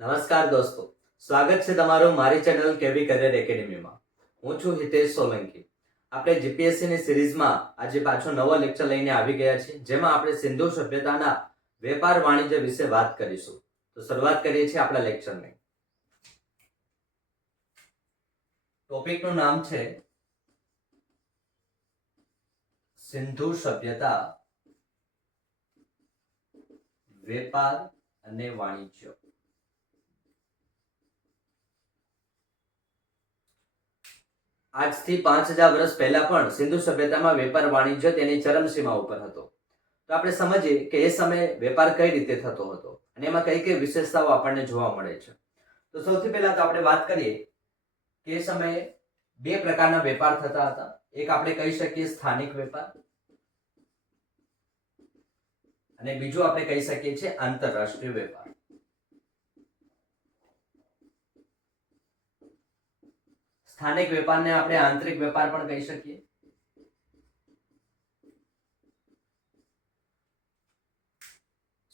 નમસ્કાર દોસ્તો, સ્વાગત છે તમારું મારી ચેનલ કેવી કરિયર એકેડેમીમાં. હું છું હિતેશ સોલંકી. આપણે જીપીએસસી ની સિરીઝમાં આજે પાછો નવો લેક્ચર લઈને આવી ગયા છીએ, જેમાં આપણે સિંધુ સભ્યતાના વેપાર વાણિજ્ય વિશે વાત કરીશું. તો શરૂઆત કરીએ છીએ આપણા લેક્ચરની. ટોપિકનું નામ છે સિંધુ સભ્યતા, વેપાર અને વાણિજ્ય. આજથી 5000 વર્ષ પહેલા પણ સિંધુ સભ્યતામાં વેપાર વાણિજ્ય તેની ચરમસીમા ઉપર હતો. તો આપણે સમજીએ કે એ સમયે વેપાર કઈ રીતે થતો હતો અને એમાં કઈ કઈ વિશેષતાઓ આપણને જોવા મળે છે. તો સૌથી પહેલા તો આપણે વાત કરીએ કે એ સમયે બે પ્રકારના વેપાર થતા હતા. એક આપણે કહી શકીએ સ્થાનિક વેપાર અને બીજું આપણે કહી શકીએ છીએ આંતરરાષ્ટ્રીય વેપાર. સ્થાનિક વેપારને આપણે આંતરિક વેપાર પણ કહી શકીએ.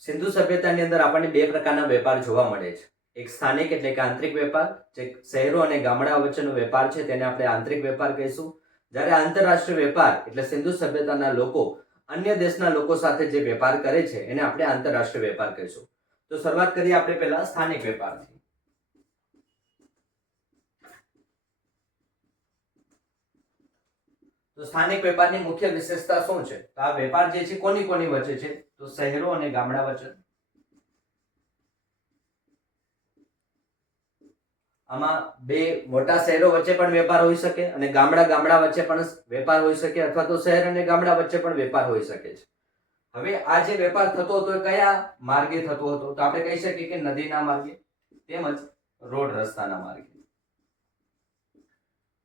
સિંધુ સભ્યતાની અંદર આપણને બે પ્રકારના વેપાર જોવા મળે છે. એક સ્થાનિક એટલે કે આંતરિક વેપાર, જે શહેરો અને ગામડા વચ્ચેનો વેપાર છે તેને આપણે આંતરિક વેપાર કહીશું. જ્યારે આંતરરાષ્ટ્રીય વેપાર એટલે સિંધુ સભ્યતાના લોકો અન્ય દેશના લોકો સાથે જે વેપાર કરે છે એને આપણે આંતરરાષ્ટ્રીય વેપાર કહીશું. તો શરૂઆત કરીએ આપણે પહેલા સ્થાનિક વેપારથી. તો સ્થાનિક વેપારની મુખ્ય વિશેષતા શું છે? તો આ વેપાર જે છે કોની કોની વચ્ચે છે? તો શહેરો અને ગામડા વચ્ચે. આમાં બે મોટા શહેરો વચ્ચે પણ વેપાર હોઈ શકે અને ગામડા વચ્ચે પણ વેપાર હોઈ શકે, અથવા તો શહેર અને ગામડા વચ્ચે પણ વેપાર હોઈ શકે છે. હવે આ જે વેપાર થતો હતો એ કયા માર્ગે થતો હતો? તો આપણે કહી શકીએ કે નદીના માર્ગે તેમજ રોડ રસ્તાના માર્ગે,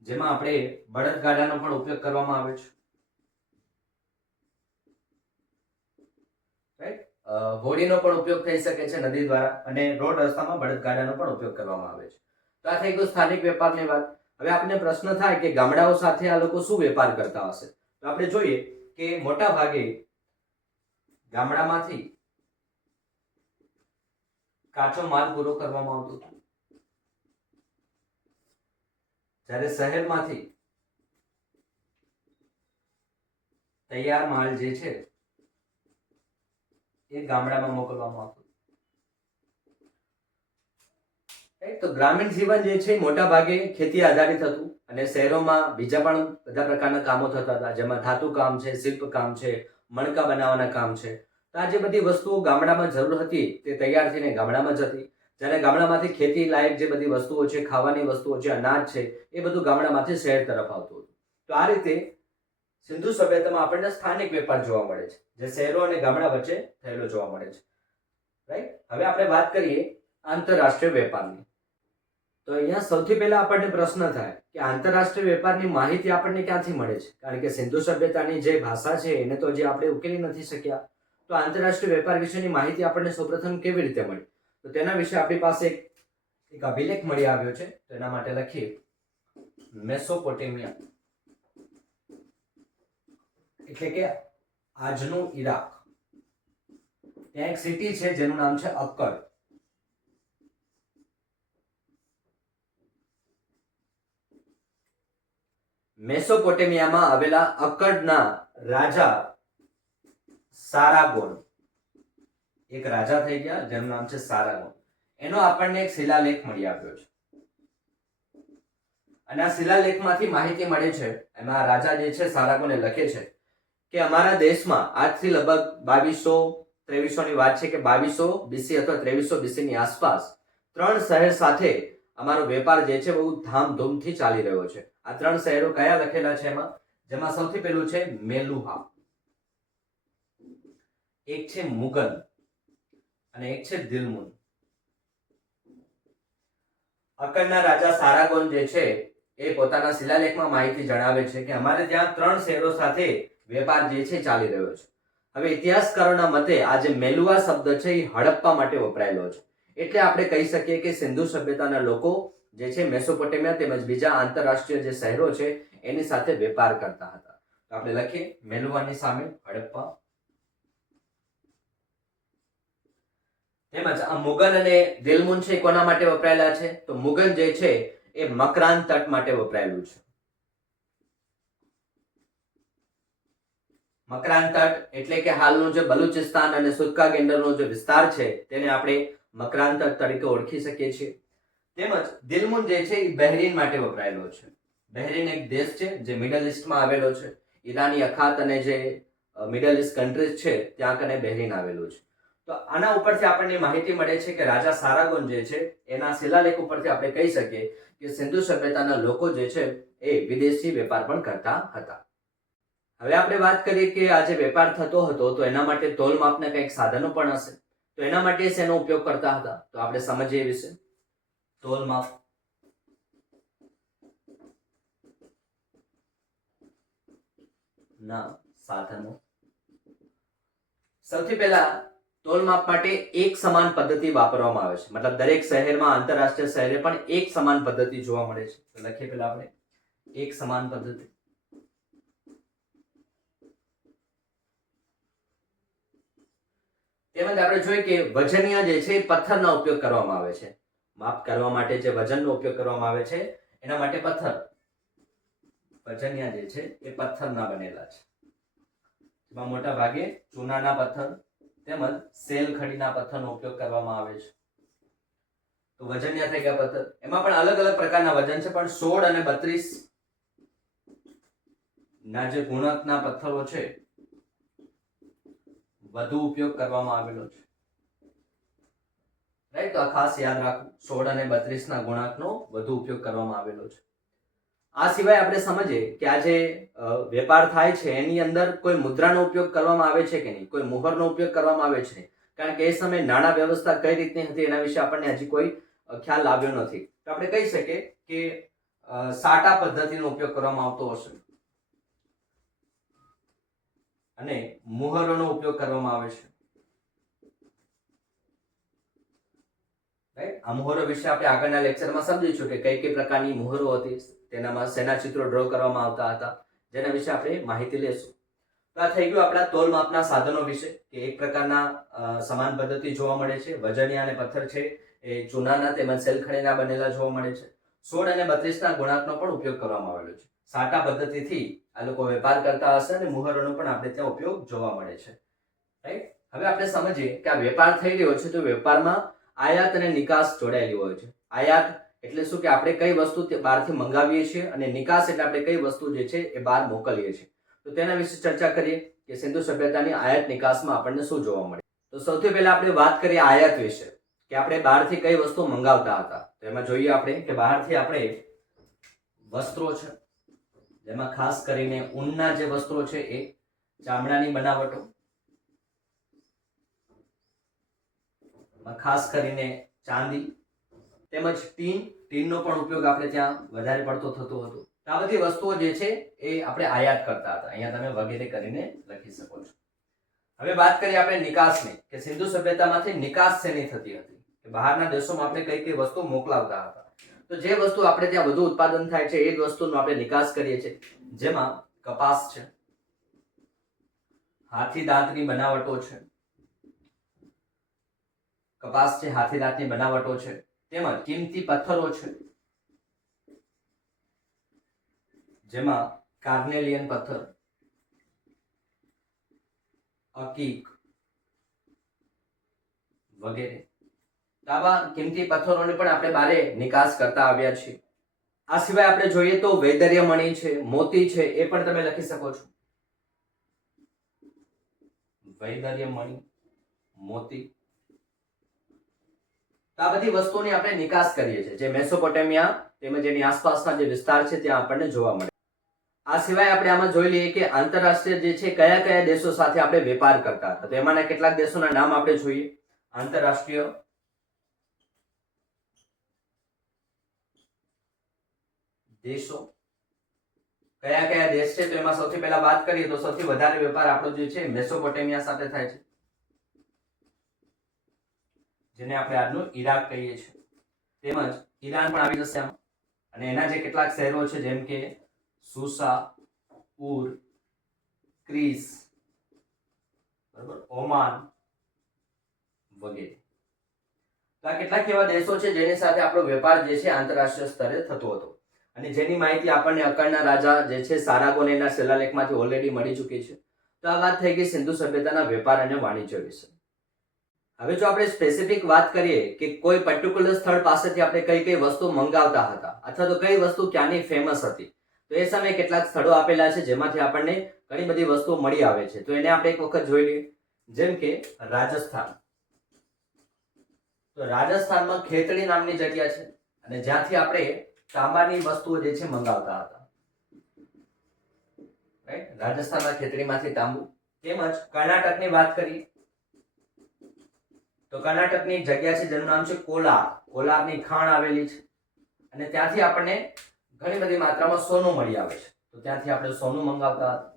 જેમાં આપણે બળદગાડાનો પણ ઉપયોગ કરવામાં આવે છે. હોડીનો પણ ઉપયોગ થઈ શકે છે નદી દ્વારા, અને રોડ રસ્તામાં બળદગાડાનો પણ ઉપયોગ કરવામાં આવે છે. તો આ થઈ ગયું સ્થાનિક વેપારની વાત. હવે આપણને પ્રશ્ન થાય કે ગામડાઓ સાથે આ લોકો શું વેપાર કરતા હશે? તો આપણે જોઈએ કે મોટા ભાગે ગામડામાંથી કાચો માલ પૂરો કરવામાં આવતો હતો, જ્યારે શહેરમાંથી તૈયાર માલ જે છે એ ગામડામાં મોકલવામાં આવતો. તો ગ્રામીણ જીવન જે છે મોટા ભાગે ખેતી આધારિત હતું અને શહેરોમાં બીજા પણ બધા પ્રકારના કામો થતા હતા, જેમાં ધાતુ કામ છે, શિલ્પ કામ છે, મણકા બનાવવાના કામ છે. તો આ જે બધી વસ્તુઓ ગામડામાં જરૂર હતી તે તૈયાર થઈને ગામડામાં જતી, જ્યારે ગામડામાંથી ખેતી લાયક જે બધી વસ્તુઓ છે, ખાવાની વસ્તુઓ છે, અનાજ છે, એ બધું ગામડામાંથી શહેર તરફ આવતું હતું. તો આ રીતે સિંધુ સભ્યતામાં આપણને સ્થાનિક વેપાર જોવા મળે છે, જે શહેરો અને ગામડા વચ્ચે થયેલો જોવા મળે છે. રાઈટ. હવે આપણે વાત કરીએ આંતરરાષ્ટ્રીય વેપારની. તો અહીંયા સૌથી પહેલા આપણને પ્રશ્ન થાય કે આંતરરાષ્ટ્રીય વેપારની માહિતી આપણને ક્યાંથી મળે છે? કારણ કે સિંધુ સભ્યતાની જે ભાષા છે એને તો જે આપણે ઉકેલી નથી શક્યા. તો આંતરરાષ્ટ્રીય વેપાર વિશેની માહિતી આપણને સૌપ્રથમ કેવી રીતે મળી? તો તેના વિશે આપણી પાસે એક અભિલેખ મળી આવ્યો છે. તો એના માટે લખીએ મેસોપોટેમિયા, એટલે કે આજનું ઈરાક. ત્યાં એક સિટી છે જેનું નામ છે અક્કડ. મેસોપોટેમિયામાં આવેલા અક્કડના રાજા સારાગોન, એક રાજા થઈ ગયા જેનું નામ છે સારાગોન, એનો આપણને એક શિલાલેખ મળી આવ્યો છે. અને આ શિલાલેખમાંથી માહિતી મળે છે. એમાં રાજા જે છે સારાગોને લખે છે કે અમારા દેશમાં આજથી લગભગ 2200-2300 ની વાત છે કે 2200 BC અથવા 2300 BC ની આસપાસ 3 શહેર સાથે અમારો વેપાર જે છે બહુ ધામધૂમથી ચાલી રહ્યો છે. આ 3 શહેરો કયા લખેલા છે એમાં? જેમાં સૌથી પહેલું છે મેલુહા, એક છે મુગલ અને એક છે દિલમુન. અક્કડના રાજા સારાગોન જે છે એ પોતાના શિલાલેખમાં માહિતી જણાવે છે કે અમારે ત્યાં 3 શહેરો સાથે વેપાર જે છે ચાલી રહ્યો છે. હવે ઇતિહાસકારોના મતે આ જે મેલુઆ શબ્દ છે એ હડપ્પા માટે વપરાયેલો છે. એટલે આપણે કહી શકીએ કે સિંધુ સભ્યતાના લોકો જે છે મેસોપોટેમિયા તેમજ બીજા આંતરરાષ્ટ્રીય જે શહેરો છે એની સાથે વેપાર કરતા હતા. તો આપણે લખીએ મેલુઆની સામે હડપ્પા. તેમજ આ મુગલ અને દિલમુન છે એ કોના માટે વપરાયેલા છે? તો મુગલ જે છે એ મકરાન તટ માટે વપરાયેલું છે. મકરાન તટ એટલે કે હાલનું જે બલુચિસ્તાન અને સુરકા ગેન્ડરનો જે વિસ્તાર છે તેને આપણે મકરાન તટ તરીકે ઓળખી શકીએ છીએ. તેમજ દિલમુન જે છે એ બહેરીન માટે વપરાયેલો છે. બહેરીન એક દેશ છે જે મિડલ ઇસ્ટમાં આવેલો છે. ઈરાની અખાત અને જે મિડલ ઇસ્ટ કન્ટ્રીઝ છે ત્યાં કને બહેરીન આવેલું છે. તો આના ઉપરથી આપણને માહિતી મળે છે કે રાજા સારાગોન જે છે એના શિલાલેખ ઉપરથી આપણે કહી શકીએ કે સિંધુ સભ્યતાના લોકો જે છે એ વિદેશી વેપાર પણ કરતા હતા. હવે આપણે વાત કરીએ કે આ જે વેપાર થતો હતો તો એના માટે તોલ માપના કંઈક સાધનો પણ હશે. તો એના માટે શેનો ઉપયોગ કરતા હતા? તો આપણે સમજીએ એ વિશે. તોલ માપ ના સાધનો. સૌથી પહેલા તોલ માપ માટે એક સમાન પદ્ધતિ વાપરવામાં આવે છે. મતલબ દરેક શહેરમાં, આંતરરાષ્ટ્રીય શહેરે પણ એક સમાન પદ્ધતિ જોવા મળે છે. તો લખીએ પહેલા આપણે એક સમાન પદ્ધતિ. તેમજ આપણે જોઈએ કે વજનિયા જે છે પથ્થરનો ઉપયોગ કરવામાં આવે છે. માપ કરવા માટે જે વજનનો ઉપયોગ કરવામાં આવે છે એના માટે પથ્થર, વજનિયા જે છે એ પથ્થરના બનેલા છે. એમાં મોટા ભાગે ચૂનાના પથ્થર તેમજ સેલ ખડીના પથ્થરનો ઉપયોગ કરવામાં આવે છે. તો વજનિયા થઈ ગયા પથ્થર. એમાં પણ અલગ અલગ પ્રકારના વજન છે, પણ 16 અને 32 ના જે ગુણકના પથ્થરો છે વધુ ઉપયોગ કરવામાં આવેલો છે. રાઈટ, તો આ ખાસ યાદ રાખવું, 16 અને 32 ના ગુણાંકનો વધુ ઉપયોગ કરવામાં આવેલો છે. આ સિવાય આપણે સમજીએ કે આ જે વેપાર થાય છે એની અંદર કોઈ મુદ્રાનો ઉપયોગ કરવામાં આવે છે કે નહીં, કોઈ મુહરનો ઉપયોગ કરવામાં આવે છે, કારણ કે એ સમયે નાણાં વ્યવસ્થા કઈ રીતની હતી એના વિશે આપણને હજી કોઈ ખ્યાલ આવ્યો નથી. તો આપણે કહી શકીએ કે સાટા પદ્ધતિનો ઉપયોગ કરવામાં આવતો હશે અને મુહરોનો ઉપયોગ કરવામાં આવે છે. રાઈટ, આ મુહરો વિશે આપણે આગળના લેક્ચરમાં સમજીશું કે કઈ કઈ પ્રકારની મુહરો હતી, તેનામાં શેના ચિત્રો ડ્રો કરવામાં આવતા હતા, જેના વિશે આપણે માહિતી લેશું. તો આ થઈ ગયું આપણા તોલ માપના સાધનો વિશે, કે એક પ્રકારના સમાન પદ્ધતિ જોવા મળે છે. વજનિયા અને પથ્થર છે એ ચૂનાના તેમજ સેલખડીના બનેલા જોવા મળે છે. 16 અને 32 ના ગુણાંકનો પણ ઉપયોગ કરવામાં આવેલો છે. સાટા પદ્ધતિથી આ લોકો વેપાર કરતા હશે અને મુહરોનો પણ આપણે ત્યાં ઉપયોગ જોવા મળે છે. રાઈટ, હવે આપણે સમજીએ કે આ વેપાર થઈ રહ્યો છે તો વેપારમાં આયાત અને નિકાસ જોડાયેલી હોય છે. આયાત એટલે શું કે આપણે કઈ વસ્તુ બહારથી મંગાવીએ છીએ અને નિકાસ એટલે આપણે કઈ વસ્તુ જે છે એ બહાર મોકલીએ છીએ. તો તેના વિશે ચર્ચા કરીએ કે સિંધુ સભ્યતાની આયાત નિકાસમાં આપણને શું જોવા મળે. તો સૌથી પહેલા આપણે વાત કરીએ આયાત વિશે, કે આપણે બહારથી કઈ વસ્તુ મંગાવતા હતા. તો એમાં જોઈએ આપણે કે બહારથી આપણે વસ્ત્રો છે, જેમાં ખાસ કરીને ઊનના જે વસ્ત્રો છે એ, ચામડાની બનાવટો, ખાસ કરીને ચાંદી તેમજ ટીનનો પણ ઉપયોગ આપણે ત્યાં વધારે પડતો થતો હતો. આ બધી વસ્તુઓ જે છે એ આપણે આયાત કરતા હતા. અહીંયા તમે વગેરે કરીને લખી શકો છો. હવે વાત કરીએ આપણે નિકાસની, કે સિંધુ સભ્યતામાંથી નિકાસ શેની થતી હતી, કે બહારના દેશોમાં આપણે કઈ કઈ વસ્તુ મોકલાવતા હતા. તો જે વસ્તુ આપણે ત્યાં વધુ ઉત્પાદન થાય છે એ જ વસ્તુનો આપણે નિકાસ કરીએ છીએ. જેમાં કપાસ છે, હાથી દાંતની બનાવટો છે, કપાસ છે, હાથી દાંતની બનાવટો છે, તેમજ કિંમતી પથ્થરો છે, જેમાં કાર્નેલિયન પથ્થર, અકીક વગેરે. આવા કિંમતી પથ્થરોની પણ આપણે બારે નિકાસ કરતા આવ્યા છીએ. આ સિવાય આપણે જોઈએ તો વૈદર્ય મણિ છે, મોતી છે, એ પણ તમે લખી શકો છો. વૈદર્ય મણિ, મોતી, આ બધી વસ્તુઓની આપણે નિકાસ કરીએ છીએ, જે મેસોપોટેમિયા તેમજ એની આસપાસના જે વિસ્તાર છે ત્યાં આપણને જોવા મળે. આ સિવાય આપણે આમાં જોઈ લઈએ કે આંતરરાષ્ટ્રીય જે છે કયા કયા દેશો સાથે આપણે વેપાર કરતા હતા. તો એમાંના કેટલાક દેશોના નામ આપણે જોઈએ. આંતરરાષ્ટ્રીય દેશો કયા કયા દેશ છે, તો એમાં સૌથી પહેલા વાત કરીએ તો સૌથી વધારે વેપાર આપણો જે છે મેસોપોટેમિયા સાથે થાય છે, જેને આપણે આજનું ઈરાક કહીએ છીએ. તેમજ ઈરાન પણ આવી જશે આમાં. અને એના જે કેટલાક શહેરો છે જેમ કે સુસા, ઉર, ક્રીસ, બરાબર, ઓમાન વગેરે. તો આ કેટલાક એવા દેશો છે જેની સાથે આપણો વેપાર જે છે આંતરરાષ્ટ્રીય સ્તરે થતો હતો અને જેની માહિતી આપણને અક્કડના રાજા જે છે સારાગોનેના શિલાલેખમાંથી ઓલરેડી મળી ચૂકી છે. તો આ વાત થઈ ગઈ સિંધુ સભ્યતાના વેપાર અને વાણિજ્ય વિશે. હવે જો આપણે સ્પેસિફિક વાત કરીએ કે કોઈ પર્ટિક્યુલર સ્થળ પાસેથી આપણે કઈ કઈ વસ્તુ મંગાવતા હતા અથવા તો કઈ વસ્તુ ક્યાંની ફેમસ હતી, તો એ સમયે કેટલાક સ્થળો આપેલા છે જેમાંથી આપણને ઘણી બધી વસ્તુઓ મળી આવે છે. તો એને આપણે એક વખત જોઈ લઈએ. જેમ કે રાજસ્થાન. તો રાજસ્થાનમાં ખેતડી નામની જગ્યા છે અને જ્યાંથી આપણે તાંબાની વસ્તુઓ જે છે મંગાવતા હતા. રાઈટ, રાજસ્થાનના ખેતડીમાંથી તાંબુ. તેમજ કર્ણાટકની વાત કરીએ તો કર્ણાટકની એક જગ્યા છે જેનું નામ છે કોલાર. કોલારની ખાણ આવેલી છે અને ત્યાંથી આપણને ઘણી બધી માત્રામાં સોનું મળી આવે છે. તો ત્યાંથી આપણે સોનું મંગાવતા હતા.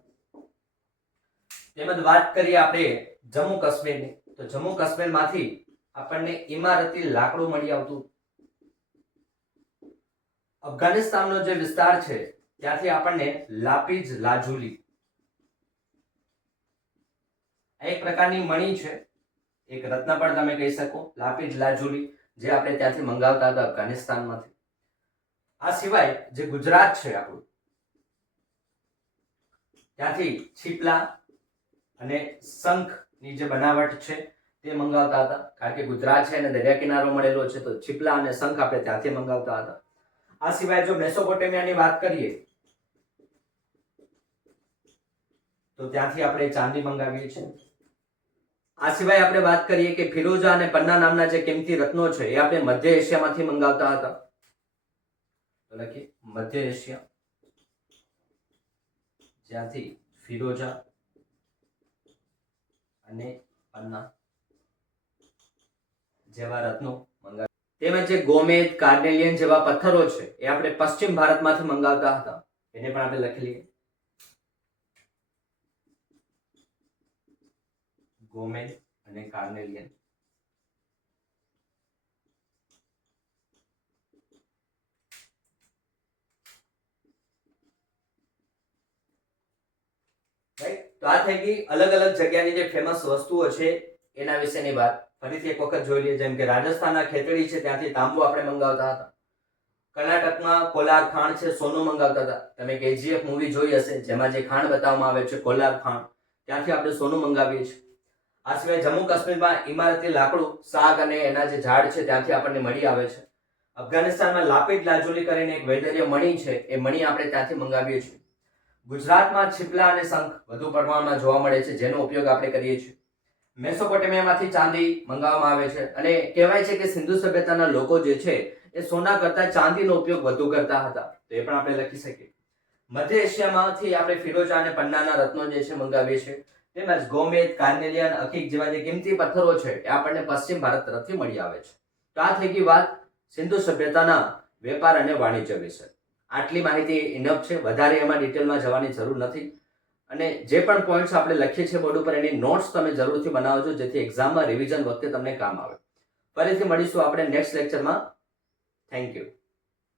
તેમજ વાત કરીએ આપણે જમ્મુ કાશ્મીરની, તો જમ્મુ કાશ્મીરમાંથી આપણને ઇમારતી લાકડું મળી આવતું. અફઘાનિસ્તાનનો જે વિસ્તાર છે ત્યાંથી આપણને લાપીજ લાજુલી, એક પ્રકારની મણી છે, એક રત્ન પણ તમે કહી શકો, લાપીજ લાજુલી, જે આપણે ત્યાંથી મંગાવતા હતા અફઘાનિસ્તાનમાંથી. આ સિવાય જે ગુજરાત છે આપણું, ત્યાંથી છીપલા અને શંખની જે બનાવટ છે તે મંગાવતા હતા. કારણ કે ગુજરાત છે અને દરિયા કિનારો મળેલો છે, તો છીપલા અને શંખ આપણે ત્યાંથી મંગાવતા હતા. આ સિવાય જો મેસોપોટેમિયાની વાત કરીએ તો ત્યાંથી આપણે ચાંદી મંગાવીએ છીએ. આ સિવાય આપણે વાત કરીએ કે ફિરોઝા અને પન્ના નામના જે કિંમતી રત્નો છે એ આપણે મધ્ય એશિયામાંથી મંગાવતા હતા. તો લખીએ મધ્ય એશિયા, જ્યાંથી ફિરોઝા અને પન્ના જેવા રત્નો મંગાવ્યા. તેમજ જે ગોમેદ, કાર્નેલિયન જેવા પથ્થરો છે એ આપણે પશ્ચિમ ભારતમાંથી મંગાવતા હતા. એને પણ આપણે લખી લઈએ. ગોમેદ અને કાર્નેલિયન. રાઈટ, તો આ થઈ ગઈ અલગ અલગ જગ્યાની જે ફેમસ વસ્તુઓ છે એના વિશેની વાત. ફરીથી એક વખત જોઈ લઈએ. જેમ કે રાજસ્થાનના ખેતડી છે ત્યાંથી તાંબુ આપણે મંગાવતા હતા. કર્ણાટકમાં કોલાર ખાણ છે, સોનું મંગાવતા હતા. તમે KGF મૂવી જોઈ હશે જેમાં જે ખાણ બતાવવામાં આવે છે કોલાર ખાણ, ત્યાંથી આપણે સોનું મંગાવીએ છીએ. આ સિવાય જમ્મુ કાશ્મીરમાં ઇમારતી લાકડું, સાગ અને એના જે ઝાડ છે ત્યાંથી આપણને મળી આવે છે. અફઘાનિસ્તાનમાં લાપીજ લાજુલી કરીને એક વૈદર્ય મણી છે, એ મણી આપણે ત્યાંથી મંગાવીએ છીએ. ગુજરાતમાં છીપલા અને શંખ વધુ પ્રમાણમાં જોવા મળે છે, જેનો ઉપયોગ આપણે કરીએ છીએ. મેસોપોટેમિયામાંથી ચાંદી મંગાવવામાં આવે છે અને કહેવાય છે કે સિંધુ સભ્યતાના લોકો જે છે એ સોના કરતા ચાંદીનો ઉપયોગ વધુ કરતા હતા. તો એ પણ આપણે લખી શકીએ. મધ્ય એશિયામાંથી આપણે ફિરોઝા અને પન્નાના રત્નો જે છે મંગાવીએ છીએ. તેમજ ગોમેદ, કાર્નેલિયન, અકીક જેવા જે કિંમતી પથ્થરો છે એ આપણને પશ્ચિમ ભારત તરફથી મળી આવે છે. તો આ થઈ ગઈ વાત સિંધુ સભ્યતાના વેપાર અને વાણિજ્ય વિશે. આટલી માહિતી ઇનફ છે, વધારે એમાં ડિટેલમાં જવાની જરૂર નથી. અને જે પણ પોઈન્ટ્સ આપણે લખીએ છીએ બોર્ડ ઉપર એની નોટ્સ તમે જરૂરથી બનાવજો, જેથી એક્ઝામમાં રિવિઝન વખતે તમને કામ આવે. ફરીથી મળીશું આપણે નેક્સ્ટ લેક્ચરમાં. Thank you.